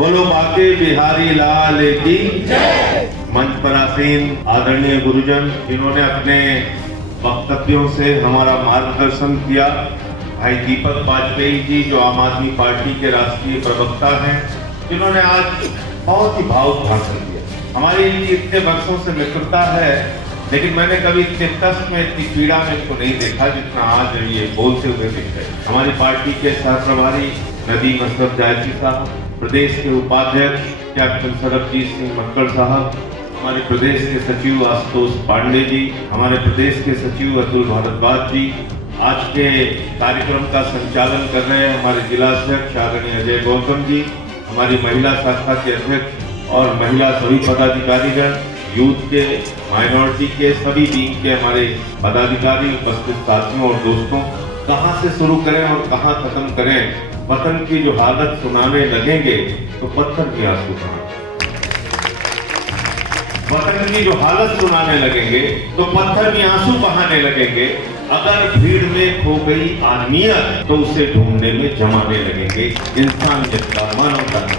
बोलो बाके बिहारी लाल की जय। मंच पर आसीन आदरणीय गुरुजन जिन्होंने अपने वक्तव्यों से हमारा मार्गदर्शन किया, भाई दीपक वाजपेयी जी जो आम आदमी पार्टी के राष्ट्रीय प्रवक्ता हैं, जिन्होंने आज बहुत ही भावुक भाषण दिया। हमारी इतने वर्षों से मित्रता है, लेकिन मैंने कभी इतने कष्ट में, इतनी पीड़ा में इसको नहीं देखा जितना आज ये बोलते हुए दिख रहे। हमारी पार्टी के सह प्रभारी नदीम असरफ जायसी साहब, प्रदेश के उपाध्यक्ष कैप्टन सरबजीत सिंह मक्कड़ साहब, हमारे प्रदेश के सचिव आशुतोष पांडे जी, हमारे प्रदेश के सचिव अतुल भारद्वाज जी, आज के कार्यक्रम का संचालन कर रहे हैं हमारे जिलाध्यक्ष आदरणीय अजय गौतम जी, हमारी महिला शाखा के अध्यक्ष और महिला सभी पदाधिकारीगण, यूथ के, माइनॉरिटी के, सभी विंग के हमारे पदाधिकारी, उपस्थित साथियों और दोस्तों, कहां से शुरू करें और कहां खत्म करें। वतन की जो हालत सुनाने लगेंगे तो पत्थर भी आंसू बहाएंगे। वतन की जो हालत सुनाने लगेंगे तो पत्थर भी आंसू बहाने लगेंगे। अगर भीड़ में खो गई आदमियत तो उसे ढूंढने में जमाने लगेंगे इंसानियत का, मानवता का।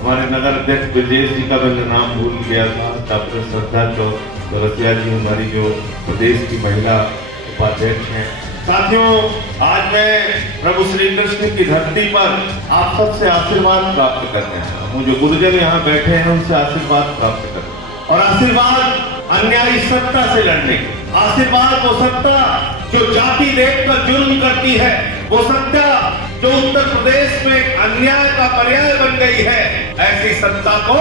हमारे नगर अध्यक्ष ब्रजेश जी का मैंने नाम भूल गया था, डॉक्टर श्रद्धा चौरसिया जी हमारी जो प्रदेश की महिला उपाध्यक्ष हैं। साथियों, आज मैं प्रभु श्री कृष्ण की धरती पर आप सबसे आशीर्वाद प्राप्त करने आया हूँ। जो गुरुजन यहाँ बैठे हैं उनसे आशीर्वाद प्राप्त करने, और आशीर्वाद अन्यायी सत्ता से लड़ने के, आशीर्वाद वो सत्ता जो जाति देखकर जुल्म करती है, वो सत्ता जो उत्तर प्रदेश में अन्याय का पर्याय बन गई है, ऐसी सत्ता को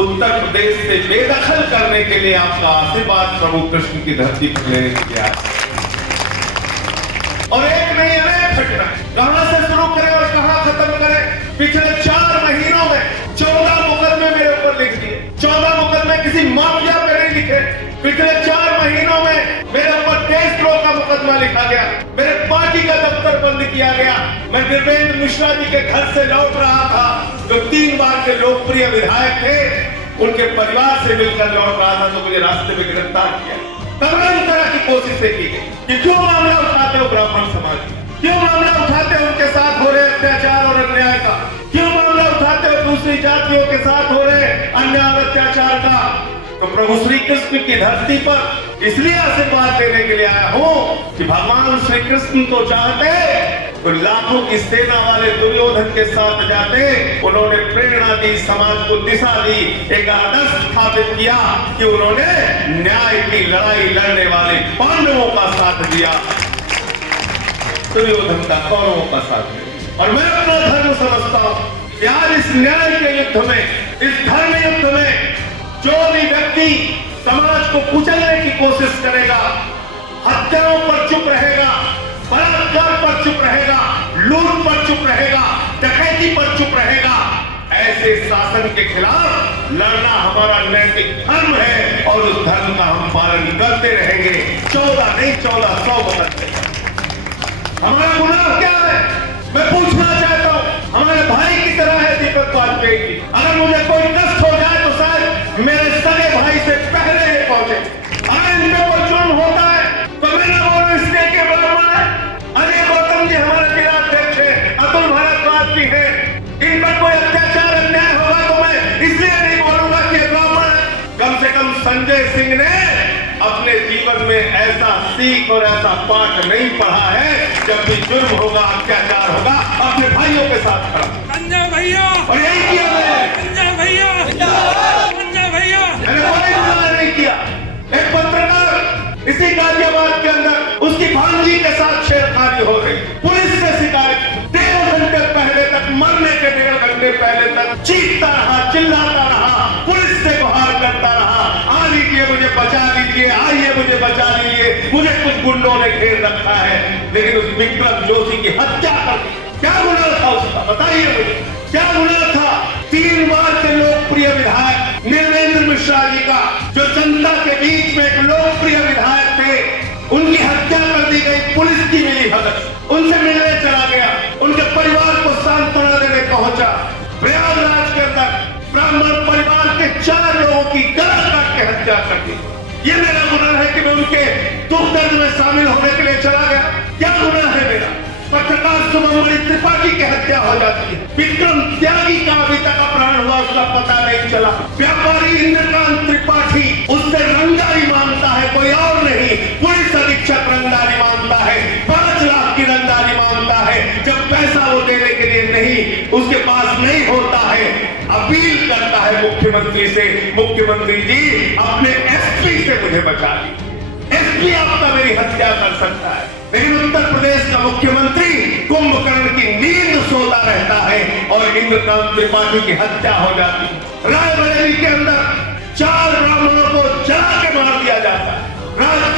उत्तर प्रदेश से बेदखल करने के लिए आपका आशीर्वाद प्रभु कृष्ण की धरती पर लेने के लिए आया। और एक नहीं अनेक घटना, कहां से शुरू करें और कहां खत्म करें। पिछले 4 महीनों में 14 मुकदमे मेरे ऊपर लिख दिए। 14 मुकदमे किसी माफिया पे नहीं लिखे। पिछले 4 महीनों में मेरे ऊपर देशद्रोह का मुकदमा लिखा गया, मेरे पार्टी का दफ्तर बंद किया गया। मैं देवेंद्र मिश्रा जी के घर से लौट रहा था, जो 3 बार के लोकप्रिय विधायक थे, उनके परिवार से मिलकर लौट रहा था, तो मुझे रास्ते में गिरफ्तार किया। तमाम तरह की कोशिशें की गई कि क्यों मामला उठाते हो ब्राह्मण समाज, क्यों मामला उठाते हो उनके साथ हो रहे अत्याचार और अन्याय का, क्यों मामला उठाते हो दूसरी जातियों के साथ हो रहे अन्याय और अत्याचार का। तो प्रभु श्री कृष्ण की धरती पर इसलिए आशीर्वाद देने के लिए आया हूं कि भगवान श्री कृष्ण तो चाहते तो लाखों की सेना वाले दुर्योधन के साथ जाते। उन्होंने प्रेरणा दी, समाज को दिशा दी, एक आदर्श स्थापित किया कि उन्होंने न्याय की लड़ाई लड़ने वाले पांडवों का साथ दिया, दुर्योधन का, कौरवों का साथ दिया। और मैं अपना धर्म समझता हूं कि आज इस न्याय के युद्ध में, इस धर्म युद्ध में जो भी व्यक्ति समाज को कुचलने की कोशिश करेगा, हत्याओं पर चुप रहेगा, बलात्कार पर चुप रहेगा, लूट पर चुप रहेगा, डकैती पर चुप रहेगा, ऐसे शासन के खिलाफ लड़ना हमारा नैतिक धर्म है और उस धर्म का हम पालन करते रहेंगे। 14 नहीं 1400 बदलते। हमारा गुनाह क्या है? मैं पूछना चाहता हूं। हमारे भाई की तरह है दीपक वाजपेयी जी। अगर मुझे कोई कष्ट हो जाए तो शायद मेरे सगे भाई से पहले ही पहुंचे। अगर इनके ऊपर जुर्म होता है तो मैं ना बोलूं इसलिए कि ब्राह्मण है। अजय गौतम जी हमारे जिलाध्यक्ष है, अतुल भारद्वाज जी है, इन पर कोई अत्याचार अन्याय होगा तो मैं इसलिए नहीं बोलूंगा कि ब्राह्मण है। कम से कम संजय सिंह ने अपने जीवन में ऐसा सीख और ऐसा पाठ नहीं पढ़ा है, जब भी जुर्म होगा, अत्याचार होगा, अपने भाइयों के साथ खड़ा भैया, और यही किया मैंने भैया, मैंने कोई गुनाह नहीं किया। एक पत्रकार इसी गाजियाबाद के अंदर उसकी भांजी के साथ छेड़खानी हो रही, पुलिस से शिकायत, 1.5 घंटे पहले तक, मरने के 1.5 घंटे पहले तक चीखता रहा, चिल्लाता रहा, पुलिस से गुहार करता रहा, आ लीजिए मुझे बचा लीजिए, आइए मुझे बचा लीजिए, मुझे कुछ गुंडों ने घेर रखा है। लेकिन उस विक्रम जोशी की हत्या कर, क्या गुनाह था उसका, बताइए मुझे, क्या गुनाह था? 3 बार के लोकप्रिय विधायक देवेंद्र मिश्रा जी का, जो जनता के बीच में एक लोकप्रिय विधायक थे, उनकी हत्या कर दी गई। पुलिस की मिली भगत, उनसे मिलने चला गया, उनके परिवार को सांत्वना देने पहुंचा। प्रयागराज के अंदर ब्राह्मण परिवार के 4 लोगों की गला काट के हत्या कर दी। ये मेरा गुनाह है कि मैं उनके दुख दर्द में शामिल होने के लिए चला गया? क्या गुनाह है मेरा? पत्रकार शुभम त्रिपाठी की हत्या हो जाती है, विक्रम त्यागी का अभी व्यापारी इंद्रकांत त्रिपाठी उससे रंगदारी मांगता है, कोई और नहीं। पुलिस अधीक्षक रंगदारी मांगता है, 5 लाख की रंगदारी मांगता है। जब पैसा वो देने के लिए नहीं, उसके पास नहीं होता है, अपील करता है मुख्यमंत्री से, मुख्यमंत्री जी अपने एसपी से मुझे बचा लीजिए, एसपी आपका मेरी हत्या कर सकता है। लेकिन उत्तर प्रदेश का मुख्यमंत्री कुंभकर्ण की नींद सोता रहता है और इंद्रकांत त्रिपाठी की हत्या हो जाती है। रायबरेली के अंदर 4 ब्राह्मणों को जला के मार दिया जाता है।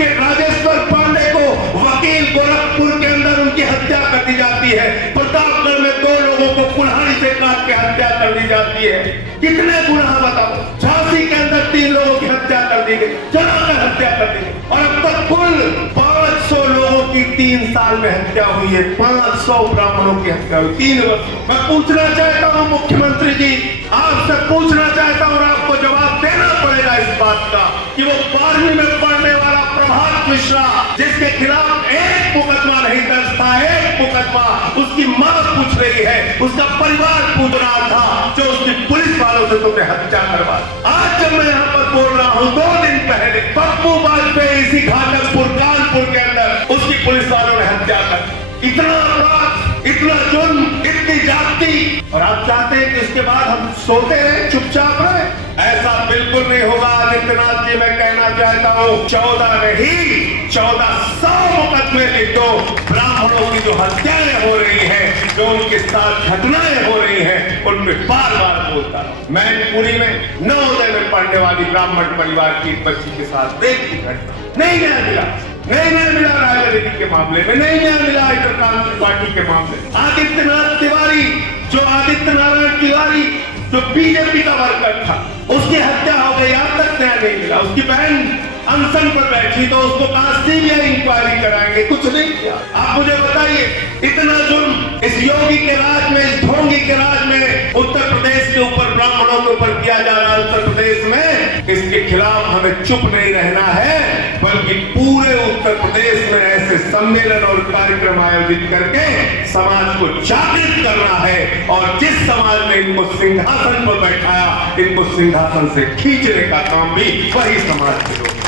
राजेश्वर पांडे को वकील गोरखपुर के अंदर उनकी हत्या कर दी जाती है। प्रतापगढ़ में 2 लोगों को कुल्हाड़ी से काट के हत्या कर दी जाती है। कितने गुनाह बताओ। झांसी के अंदर 3 लोगों की हत्या कर दी गई, जलाकर हत्या कर दी गई। और अब तक कुल 500 लोगों की 3 साल में हत्या हुई है। 500 ब्राह्मणों की हत्या हुई 3 वर्ष। मैं पूछना चाहता हूँ मुख्यमंत्री जी, आपसे पूछना चाहता हूँ और आपको जवाब देना पड़ेगा इस बात का कि वो 12वीं में पढ़ने वाला प्रभात मिश्रा जिसके खिलाफ एक मुकदमा नहीं दर्ज था, एक मुकदमा, उसकी मां पूछ रही है, उसका परिवार पूछ रहा था, जो उसकी पुलिस वालों से तुमने हत्या करवा। आज जब मैं यहाँ पर बोल रहा हूँ, 2 दिन पहले पप्पू वाजपेयी इसी घाटमपुर कानपुर के अंदर उसकी पुलिस वालों ने हत्या कर। इतना अपराध, इतना जुर्म, इतनी जाति, और आप चाहते हैं कि इसके बाद हम सोते रहे, चुपचाप रहे? ऐसा बिल्कुल नहीं होगा। आदित्यनाथ जी, मैं कहना चाहता हूँ 14 नहीं 1400 मुकदमे लिख दो। ब्राह्मणों की जो हत्याएं हो रही हैं, जो उनके साथ घटनाएं हो रही हैं, उनमें बार बार बोलता हूं। मैनपुरी में नवोदय में पढ़ने वाली ब्राह्मण परिवार की बच्ची के साथ देखी घटना, नहीं न्याय मिला, नहीं न्याय मिला रायबरेली के मामले में, नहीं न्याय मिला इंद्रकांत त्रिपाठी के मामले में। आदित्यनाथ तिवारी, जो आदित्य नारायण तिवारी जो बीजेपी का वर्कर था, उसकी हत्या हो गई, आज तक न्याय नहीं मिला। उसकी बहन अनशन पर बैठी तो उसको कहा सीबीआई इंक्वायरी कराएंगे, कुछ नहीं किया। आप मुझे बताइए, इतना जुर्म इस योगी के राज में, इस ढोंगी के राज में उत्तर प्रदेश के ऊपर, ब्राह्मणों के ऊपर किया जा रहा है उत्तर प्रदेश में, इसके खिलाफ हमें चुप नहीं रहना है, बल्कि पूरे उत्तर प्रदेश में ऐसे सम्मेलन और कार्यक्रम आयोजित करके समाज को जागृत करना है। और जिस समाज ने इनको सिंहासन पर बैठाया, इनको सिंहासन से खींचने का काम भी वही समाज के लोग।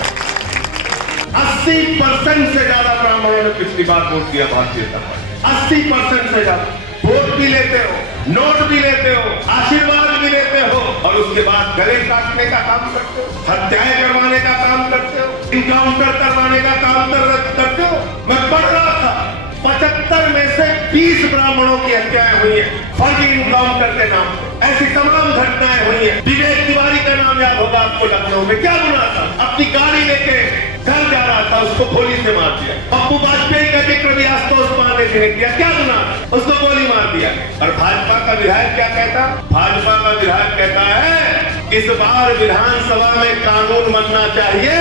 80% से ज्यादा ब्राह्मणों ने पिछली बार वोट दिया भारतीय जनता पार्टी। 80% से ज्यादा वोट भी लेते हो, नोट भी लेते हो, आशीर्वाद भी लेते हो, और उसके बाद गले काटने का काम करते हो, हत्याएं करवाने का काम करते हो, इनकाउंटर करवाने का काम करते हो। मैं पढ़ रहा था 75 में से 20 ब्राह्मणों की हत्याएं हुई है फर्जी इनकाउंटर के नाम पर। ऐसी तमाम घटनाएं हुई है। विवेक तिवारी का नाम याद होगा आपको, लखनऊ में क्या गुनाह था? अपनी गाड़ी लेके घर जा रहा था, उसको गोली से मार दिया। पप्पू वाजपेयी का जिक्र भी आशुतोष पांडे जी ने किया, क्या गुनाह? उसको गोली मार दिया। और भाजपा का विधायक क्या कहता? भाजपा का विधायक कहता है इस बार विधानसभा में कानून बनना चाहिए,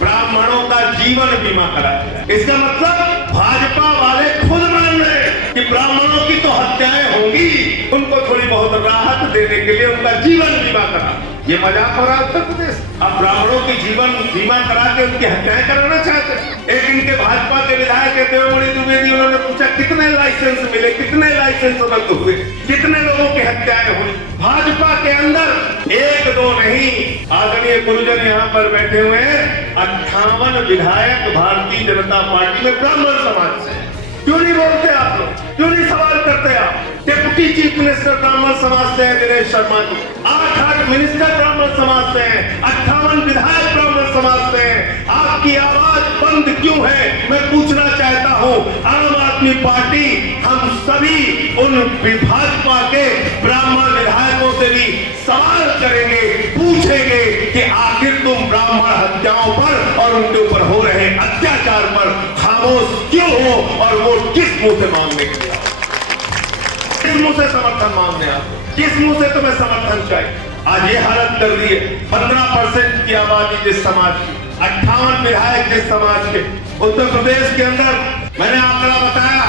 ब्राह्मणों का जीवन बीमा कराया जाए। इसका मतलब भाजपा वाले खुद मान रहे कि ब्राह्मणों की तो हत्याएं होंगी, उनको थोड़ी बहुत राहत देने के लिए उनका जीवन बीमा करा। ये मजाक हो रहा है उत्तर प्रदेश। अब ब्राह्मणों की जीवन बीमा करा के उनकी हत्याएं कराना चाहते हैं। एक इनके भाजपा के विधायक देवमणि द्विवेदी, उन्होंने पूछा कितने लाइसेंस मिले, कितने लाइसेंस रद्द हुए, कितने लोगों की हत्याएं हुई। भाजपा के अंदर 1-2 नहीं, आदरणीय गुरुजन यहाँ पर बैठे हुए हैं, 58 विधायक भारतीय जनता पार्टी में ब्राह्मण समाज से। क्यों नहीं बोलते आप लोग? क्यों नहीं सवाल करते आप? डिप्टी चीफ मिनिस्टर ब्राह्मण समाज से है दिनेश शर्मा जी, 8 मिनिस्टर ब्राह्मण समाज से हैं, 58 विधायक ब्राह्मण समाज से हैं। आपकी आवाज बंद क्यों है? मैं पूछना चाहता हूँ। आम आदमी पार्टी हम सभी उन भाजपा के ब्राह्मण विधायकों से भी सवाल करेंगे, पूछेंगे कि आखिर तुम ब्राह्मण हत्याओं पर और उनके ऊपर हो रहे अत्याचार पर खामोश क्यों हो, और वो किस मुंह से मांगने के लिए, किस मुंह से समर्थन मांगने आपको, किस मुंह से तुम्हें समर्थन चाहिए? आज ये हालत कर दी है। 15% की आबादी जिस समाज की, 58 विधायक जिस समाज के, उत्तर प्रदेश के अंदर मैंने आंकड़ा बताया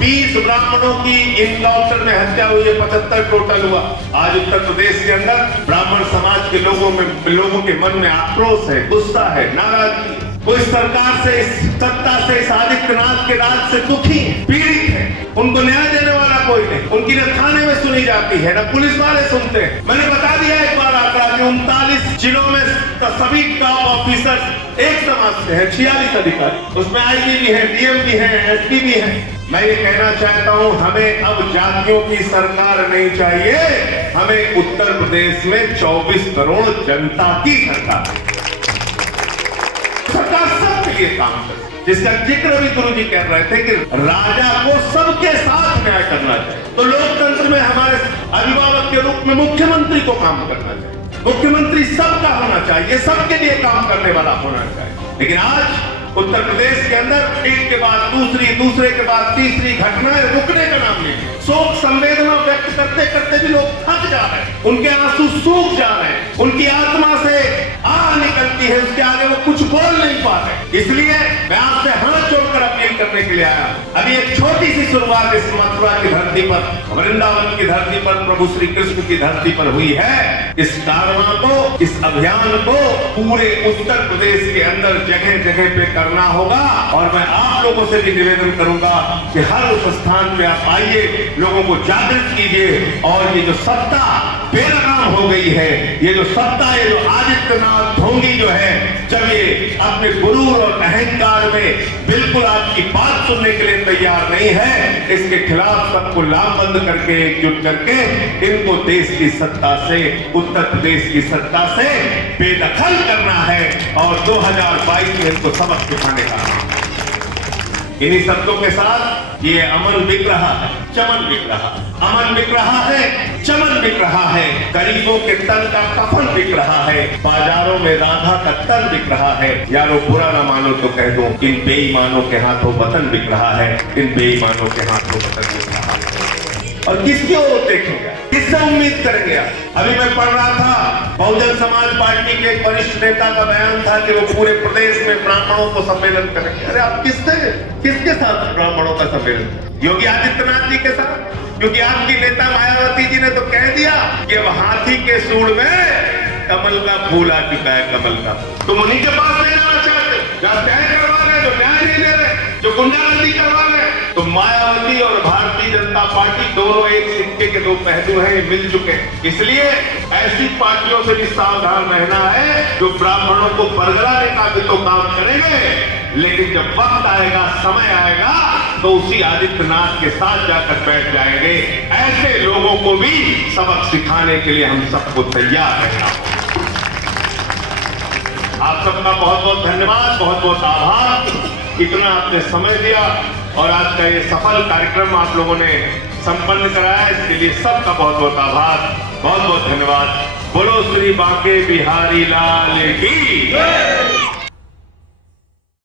20 ब्राह्मणों की इनकाउंटर में हत्या हुई है, 75 टोटल हुआ। आज उत्तर प्रदेश के अंदर ब्राह्मण समाज के लोगों के मन में आक्रोश है, गुस्सा है, नाराजगी। कोई सरकार से, इस सत्ता से, इस आदित्यनाथ के राज से दुखी है, पीड़ित है। उनको न्याय देने वाला कोई नहीं। उनकी न थाने में सुनी जाती है, न पुलिस वाले सुनते हैं। मैंने बता दिया एक बार आंकड़ा कि 39 जिलों में सभी टॉप ऑफिसर्स एक समाज से है, 46 अधिकारी, उसमें आईजी भी है, डीएम भी है, एसपी भी है। मैं ये कहना चाहता हूं, हमें अब जातियों की सरकार नहीं चाहिए, हमें उत्तर प्रदेश में 24 करोड़ जनता की सरकार सबके लिए काम करे, जिसका जिक्र भी गुरु जी कह रहे थे कि राजा को सबके साथ न्याय करना चाहिए। तो लोकतंत्र में हमारे अभिभावक के रूप में मुख्यमंत्री को काम करना चाहिए, मुख्यमंत्री सबका होना चाहिए, सबके लिए काम करने वाला होना चाहिए। लेकिन आज उत्तर प्रदेश के अंदर एक के बाद दूसरी, दूसरे के बाद तीसरी घटनाएं रुकने का नाम नहीं। शोक संवेदना व्यक्त करते करते भी लोग थक जा रहे हैं, उनके आंसू सूख जा रहे हैं, उनकी आत्मा से आह निकलती है, उसके आगे वो कुछ बोल नहीं पा रहे। इसलिए मैं आपसे हाथ जोड़कर अपील करने के लिए आया। अभी एक छोटी सी शुरुआत इस मथुरा की धरती पर, वृंदावन की धरती पर, प्रभु श्री कृष्ण की धरती पर हुई है। इस कारवां को, इस अभियान को पूरे उत्तर प्रदेश के अंदर जगह जगह पे करना होगा। और मैं आप लोगों से भी निवेदन करूंगा कि हर उस स्थान पे आप आइए, लोगों को जागृत कीजिए। और ये जो सत्ता बेलगाम हो गई है, ये जो सत्ता, ये जो आदित्यनाथ ढोंगी जो है, जब ये अपने गुरूर और अहंकार में बिल्कुल आपकी बात सुनने के लिए तैयार नहीं है, इसके खिलाफ सबको लामबंद करके, एकजुट करके इनको देश की सत्ता से, उत्तर प्रदेश की सत्ता से बेदखल करना है और 2022 में इनको सबक सिखाने का। इन्हीं शब्दों के साथ ये अमन बिक रहा है, चमन बिक रहा है, अमन बिक रहा है, चमन बिक रहा है, गरीबों के तन का कफन बिक रहा है, बाजारों में राधा का तन बिक रहा है। यारो बुरा ना मानो तो कह दो, इन बेईमानों के हाथों वतन बिक रहा है, इन बेईमानों के हाथों वतन बिक रहा है। और किसकी ओर देखेंगे, किससे उम्मीद करेंगे? अभी मैं पढ़ रहा था, बहुजन समाज पार्टी के एक वरिष्ठ नेता का बयान था कि वो पूरे प्रदेश में ब्राह्मणों को सम्मेलन करेंगे। अरे आप किसके साथ ब्राह्मणों का सम्मेलन? योगी आदित्यनाथ जी के साथ? क्योंकि आपकी नेता मायावती जी ने तो कह दिया कि अब हाथी के सूंड में कमल का फूल आ चुका है, कमल का। तुम उन्हीं के पास नहीं जाना चाहते, जहाँ तय करवा रहे, जो न्याय नहीं दे रहे, जो गुंडागर्दी करवा रहे। तो मायावती और भारतीय जनता पार्टी दोनों एक सिक्के के दो पहलू हैं, मिल चुके हैं। इसलिए ऐसी पार्टियों से भी सावधान रहना है जो ब्राह्मणों को बरगलाने का भी तो काम करेंगे, लेकिन जब वक्त आएगा, समय आएगा, तो उसी आदित्यनाथ के साथ जाकर बैठ जाएंगे। ऐसे लोगों को भी सबक सिखाने के लिए हम सबको तैयार रहना। आप सबका बहुत बहुत धन्यवाद, बहुत बहुत आभार, इतना आपने समय दिया और आज का ये सफल कार्यक्रम आप लोगों ने संपन्न कराया, इसके लिए सबका बहुत बहुत आभार, बहुत बहुत धन्यवाद। बोलो श्री बांके बिहारी लाल की जय।